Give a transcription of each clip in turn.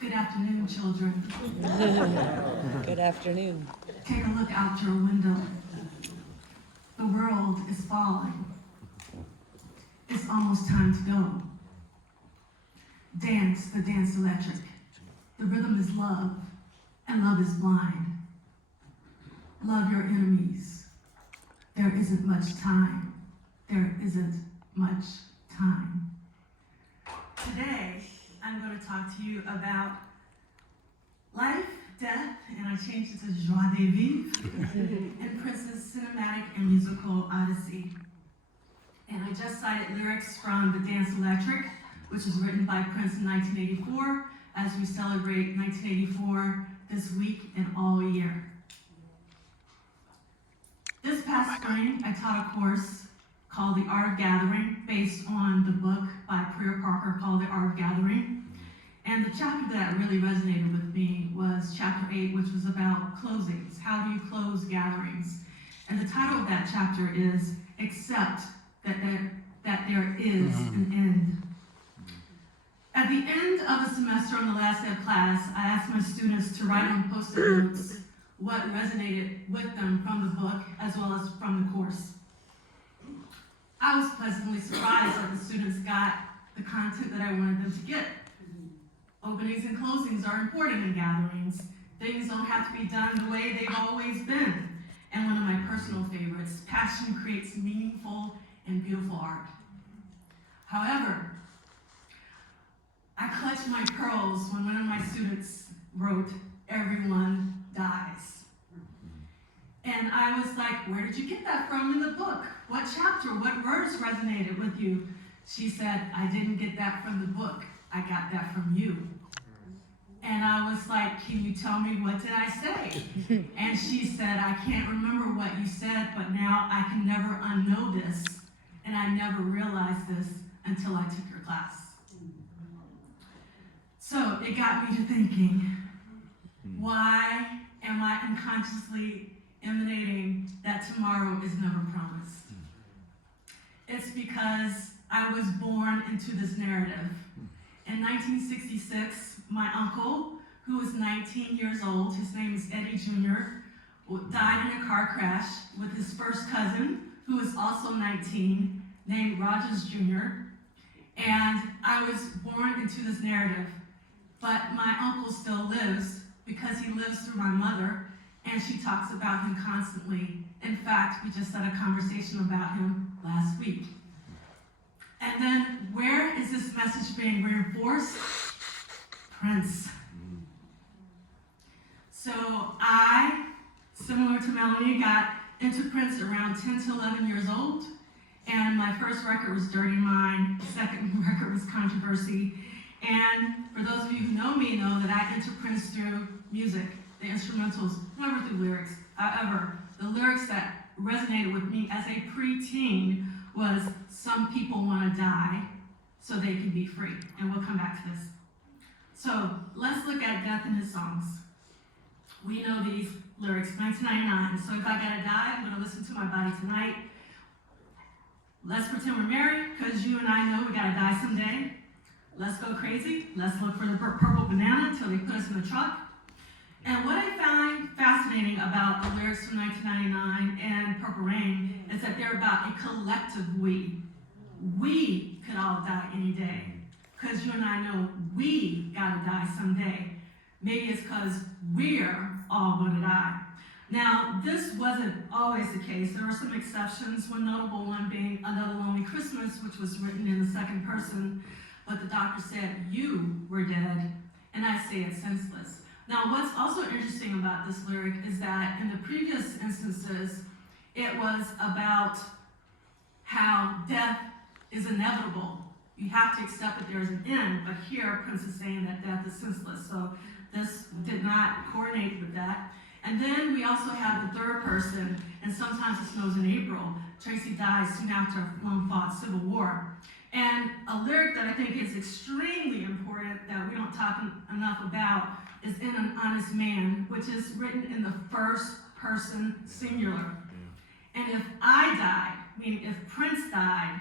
Good afternoon, children. Good afternoon. Take a look out your window. The world is falling. It's almost time to go. Dance the dance electric. The rhythm is love, and love is blind. Love your enemies. There isn't much time. There isn't much time. Today, I'm going to talk to you about life, death, and I changed it to Joie, Vivre, and Prince's cinematic and musical Odyssey. And I just cited lyrics from The Dance Electric, which was written by Prince in 1984, as we celebrate 1984 this week and all year. This past spring, I taught a course called The Art of Gathering, based on the book by Priya Parker called The Art of Gathering. And the chapter that really resonated with me was chapter 8, which was about closings. How do you close gatherings? And the title of that chapter is Accept that there is an end. At the end of the semester, on the last day of class, I asked my students to write on post-it notes what resonated with them from the book as well as from the course. I was pleasantly surprised that the students got the content that I wanted them to get. Openings and closings are important in gatherings. Things don't have to be done the way they've always been. And one of my personal favorites, passion creates meaningful and beautiful art. However, I clutched my pearls when one of my students wrote, "Everyone dies." And I was like, "Where did you get that from in the book? What chapter, what words resonated with you?" She said, "I didn't get that from the book. I got that from you." And I was like, "Can you tell me, what did I say?" And she said, "I can't remember what you said, but now I can never unknow this. And I never realized this until I took your class." So it got me to thinking, why am I unconsciously emanating that tomorrow is never promised? It's because I was born into this narrative. In 1966, my uncle, who was 19 years old, his name is Eddie Jr., died in a car crash with his first cousin, who was also 19, named Rogers Jr., and I was born into this narrative. But my uncle still lives because he lives through my mother, and she talks about him constantly. In fact, we just had a conversation about him last week. And then, where is this message being reinforced? Prince. So I, similar to Melanie, got into Prince around 10 to 11 years old, and my first record was Dirty Mind, the second record was Controversy. And for those of you who know me know that I enter Prince through music, the instrumentals, never through lyrics. However, the lyrics that resonated with me as a preteen was, "Some people want to die so they can be free." And we'll come back to this. So let's look at death in his songs. We know these lyrics, 1999. "So if I gotta die, I'm gonna listen to my body tonight. Let's pretend we're married, because you and I know we gotta die someday. Let's go crazy. Let's look for the purple banana until they put us in the truck." And what I find fascinating about the lyrics from 1999 and Purple Rain is that they're about a collective we. We could all die any day, because you and I know we gotta die someday. Maybe it's because we're all gonna die. Now, this wasn't always the case. There were some exceptions, one notable one being Another Lonely Christmas, which was written in the second person. But the doctor said, "You were dead," and I say it's senseless. Now, what's also interesting about this lyric is that in the previous instances, it was about how death is inevitable. You have to accept that there's an end, but here Prince is saying that death is senseless. So this did not coordinate with that. And then we also have the third person, and Sometimes It Snows in April. Tracy dies soon after a long-fought civil war. And a lyric that I think is extremely important that we don't talk enough about is In an Honest Man, which is written in the first person singular. And if I die, meaning if Prince died,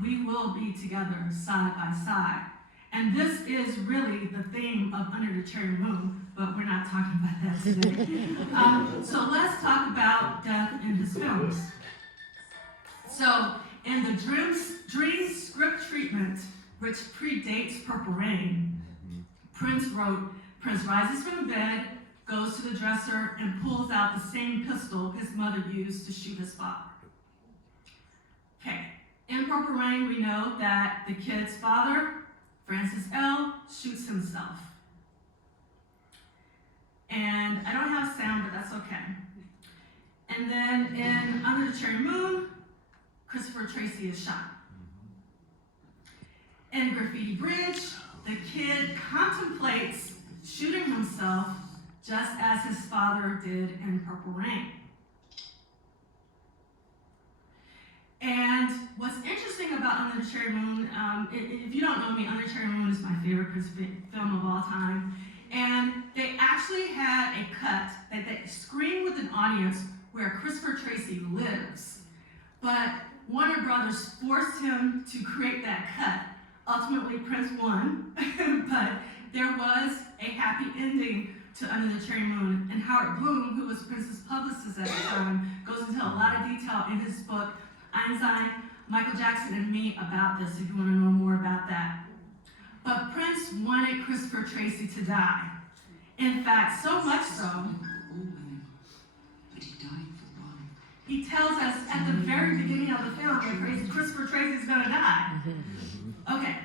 we will be together side by side. And this is really the theme of Under the Under the Cherry Moon, but we're not talking about that today. So let's talk about Duff in his films. So in the Dream script treatment, which predates Purple Rain, Prince wrote, Prince rises from the bed, goes to the dresser, and pulls out the same pistol his mother used to shoot his father. Okay, in Purple Rain, we know that the kid's father, Francis L., shoots himself. And I don't have sound, but that's okay. And then in Under the Cherry Moon, Christopher Tracy is shot. In Graffiti Bridge, the kid contemplates shooting himself just as his father did in Purple Rain. And what's interesting about Under the Cherry Moon, if you don't know me, Under the Cherry Moon is my favorite Christopher film of all time. And they actually had a cut that they screened with an audience where Christopher Tracy lives. But Warner Brothers forced him to create that cut. Ultimately, Prince won, but there was a happy ending to Under the Cherry Moon. And Howard Bloom, who was Prince's publicist at the time, goes into a lot of detail in his book, Einstein, Michael Jackson, and Me, about this, if you want to know more about that. But Prince wanted Christopher Tracy to die. In fact, so much so, but he died for one. He tells us at the very beginning of the film that Christopher Tracy's going to die. Okay,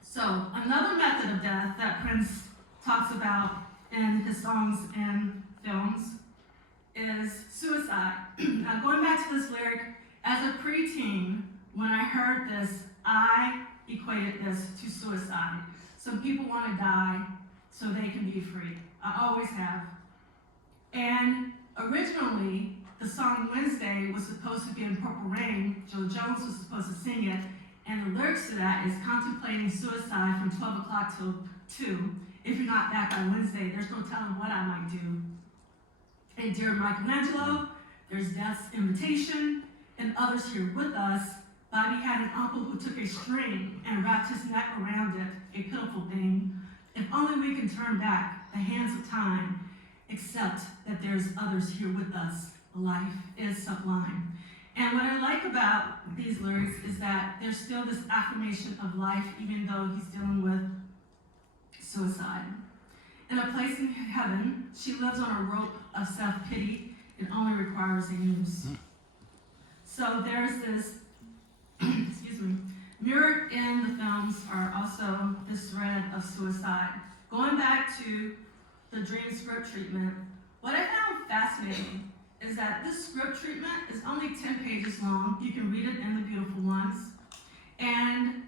so another method of death that Prince talks about in his songs and films is suicide. Now, going back to this lyric, as a preteen, when I heard this, I equated this to suicide. Some people want to die so they can be free. I always have. And originally, the song Wednesday was supposed to be in Purple Rain. Joe Jones was supposed to sing it. And the lyrics to that is contemplating suicide from 12 o'clock till 2. If you're not back by Wednesday, there's no telling what I might do. And Dear Michelangelo, there's Death's Invitation, and others here with us. Bobby had an uncle who took a string and wrapped his neck around it, a pitiful thing. If only we can turn back the hands of time, except that there's others here with us. Life is sublime. And what I like about these lyrics is that there's still this affirmation of life, even though he's dealing with suicide. In a place in heaven, she lives on a rope of self-pity. It only requires a noose. So there's this, excuse me, mirrored in the films are also this thread of suicide. Going back to the dream script treatment, what I found fascinating is that this script treatment is only 10 pages long. You can read it in the beautiful ones. And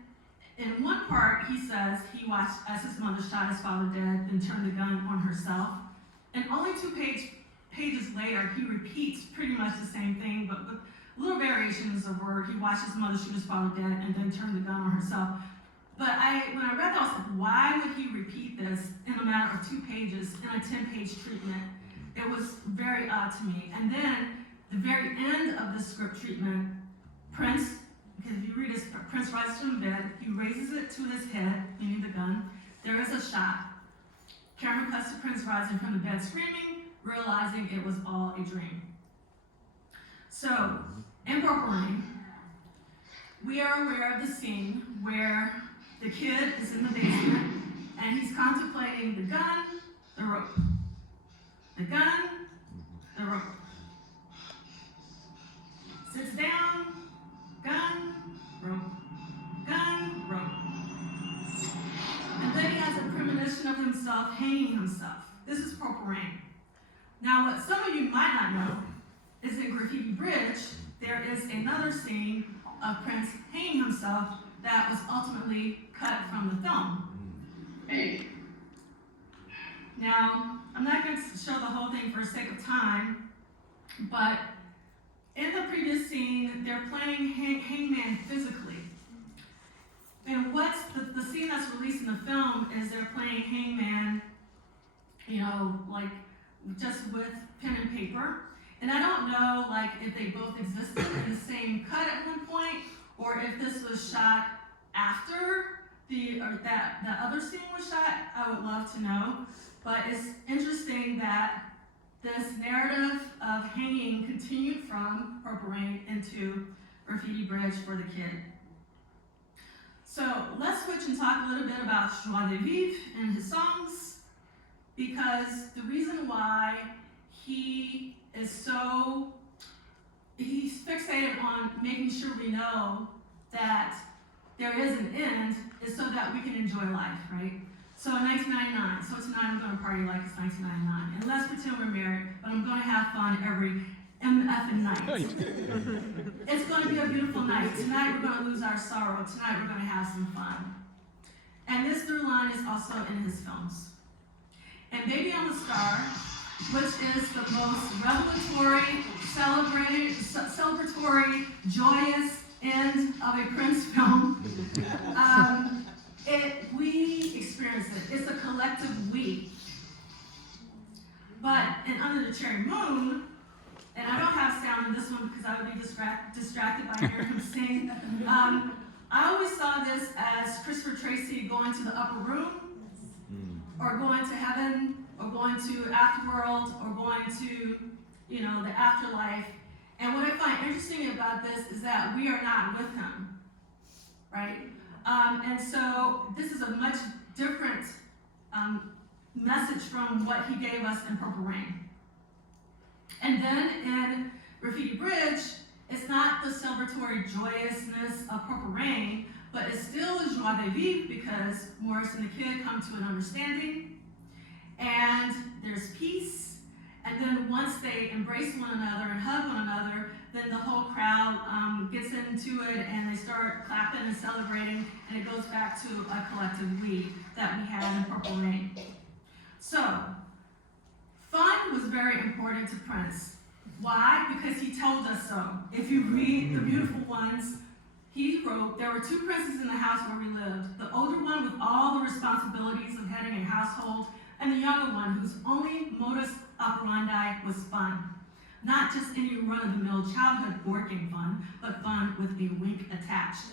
in one part, he says he watched as his mother shot his father dead, then turned the gun on herself. And only 2 pages later, he repeats pretty much the same thing, but with little variations of word. He watched his mother shoot his father dead and then turn the gun on herself. But when I read that, I was like, why would he repeat this in a matter of 2 pages in a 10-page treatment? It was very odd to me. And then the very end of the script treatment, Prince, because if you read this, Prince rises from the bed, he raises it to his head, meaning the gun. There is a shot. Camera cuts to Prince rising from the bed screaming, realizing it was all a dream. So, in Purple Rain, we are aware of the scene where the kid is in the basement and he's contemplating the gun, the rope. The gun, the rope. Sits down, gun, rope, gun, rope. And then he has a premonition of himself hanging himself. This is Purple Rain. Now, what some of you might not know is in Graffiti Bridge, there is another scene of Prince hanging himself that was ultimately cut from the film. Hey. Now, I'm not going to show the whole thing for the sake of time, but in the previous scene, they're playing Hangman physically. And what's the scene that's released in the film is they're playing Hangman, like just with pen and paper. And I don't know, if they both existed in the same cut at one point, or if this was shot after that other scene was shot. I I would love to know. But it's interesting that this narrative of hanging continued from Purple Rain into Graffiti Bridge for the Kid. So let's switch and talk a little bit about Joie, Vivre and his songs, because the reason why he's fixated on making sure we know that there is an end is so that we can enjoy life, right? So in 1999, so tonight I'm going to party like it's 1999. And let's pretend we're married, but I'm going to have fun every MFing night. It's going to be a beautiful night. Tonight we're going to lose our sorrow. Tonight we're going to have some fun. And this through line is also in his films. And Baby on the Star, which is the most revelatory, celebratory, joyous end of a Prince film, we experience it. It's a collective we. But in Under the Cherry Moon, and I don't have sound in this one because I would be distracted by hearing him sing. I always saw this as Christopher Tracy going to the upper room, or going to heaven, or going to afterworld, or going to, the afterlife. And what I find interesting about this is that we are not with him, right? And so this is a much different message from what he gave us in Purple Rain. And then in Graffiti Bridge, it's not the celebratory joyousness of Purple Rain, but it's still a joie de vivre because Maurice and the kid come to an understanding, and there's peace. And then once they embrace one another and hug one another, then the whole crowd gets into it and they start clapping and celebrating, and it goes back to a collective we that we had in Purple Rain. So, fun was very important to Prince. Why? Because he told us so. If you read The Beautiful Ones, he wrote, there were two princes in the house where we lived. The older one with all the responsibilities of heading a household, and the younger one whose only modus operandi was fun. Not just any run-of-the-mill childhood board game fun, but fun with a wink attached.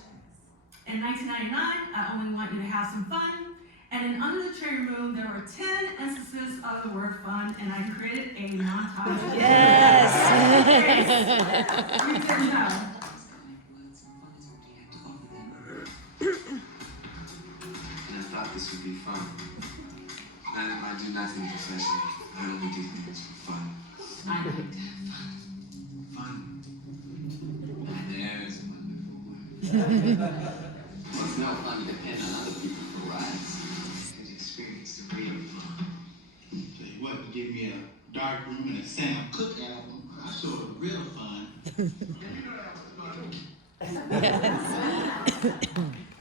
In 1999, I Only Want You to Have Some Fun, and in Under the Cherry Moon, there were 10 instances of the word fun, and I created a montage. Yes! We didn't know. And I thought this would be fun. I do nothing professional. I only do things for fun. I like to have Fun. There's a wonderful word. Well, it's no fun to depend on other people for rides. Because you experience the real fun. Tell you what, give me a dark room and a Sam Cooke album. I saw the real fun.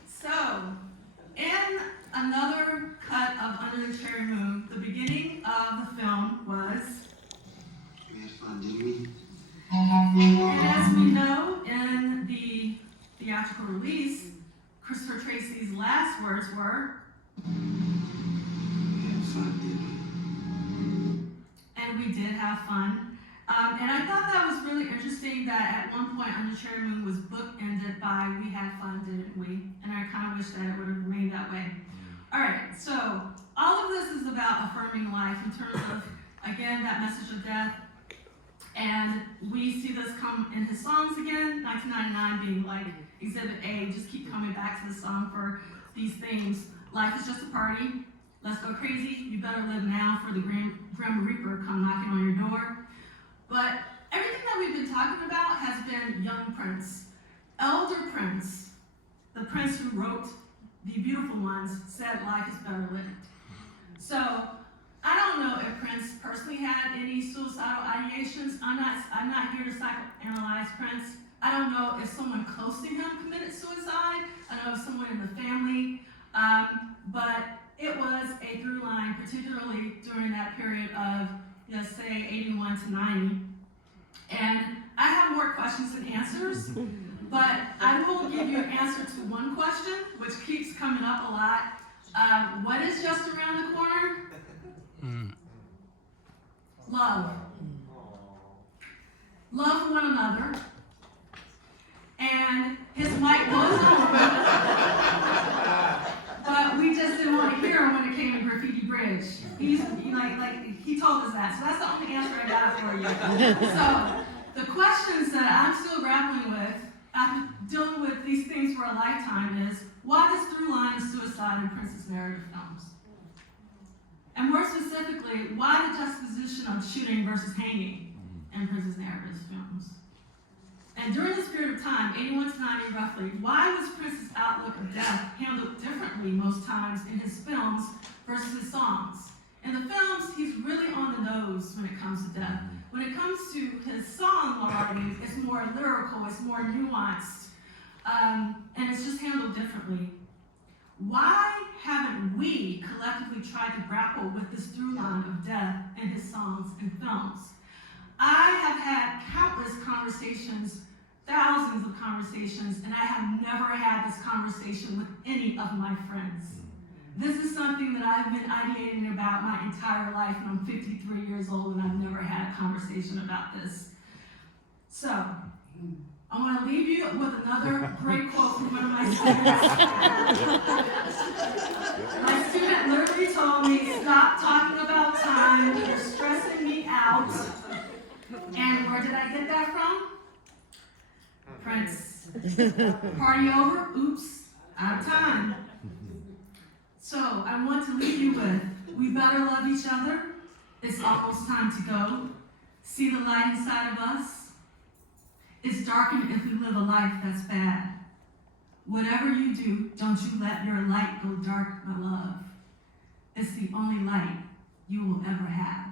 So, in another cut of Under the Cherry Moon, the beginning of the film was, We had fun, didn't we? and as we know in the theatrical release, Christopher Tracy's last words were, We had fun, didn't and we did have fun. And I thought that was really interesting that at one point Under the Cherry Moon was bookended by we had fun, didn't we? And I kind of wish that it would have remained that way. All right, so all of this is about affirming life in terms of, again, that message of death. And we see this come in his songs again, 1999 being like Exhibit A, just keep coming back to the song for these themes. Life is just a party. Let's go crazy. You better live now for the Grim Reaper come knocking on your door. But everything that we've been talking about has been young Prince. Elder Prince, the Prince who wrote The Beautiful Ones, said life is better lived. So I don't know if Prince personally had any suicidal ideations. I'm not here to psychoanalyze Prince. I don't know if someone close to him committed suicide. I know of someone in the family. But it was a through line, particularly during that period of, let's say, 81 to 90. And I have more questions than answers, but I will give you an answer to one question, which keeps coming up a lot. What is just around the corner? Love. Love for one another. And his mic goes on. But we just didn't want to hear him when it came to Graffiti Bridge. He told us that. So that's the only answer I got for you. So the questions that I'm still grappling with after dealing with these things for a lifetime is, why this through line of suicide in Prince's narrative films? And more specifically, why the juxtaposition of shooting versus hanging in Prince's narrative films? And during this period of time, 81 to 90 roughly, why was Prince's outlook of death handled differently most times in his films versus his songs? In the films, he's really on the nose when it comes to death. When it comes to his song writing, it's more lyrical, it's more nuanced, and it's just handled differently. Why haven't we collectively tried to grapple with this through line of death in his songs and films? I have had countless conversations, thousands of conversations, and I have never had this conversation with any of my friends. This is something that I've been ideating about my entire life, and I'm 53 years old, and I've never had a conversation about this. So, I want to leave you with another great quote from one of my students. My student literally told me, "Stop talking about time, you're stressing me out." And where did I get that from? Prince. Party over? Oops, out of time. So I want to leave you with, we better love each other. It's almost time to go. See the light inside of us. It's darkened if we live a life that's bad. Whatever you do, don't you let your light go dark, my love. It's the only light you will ever have.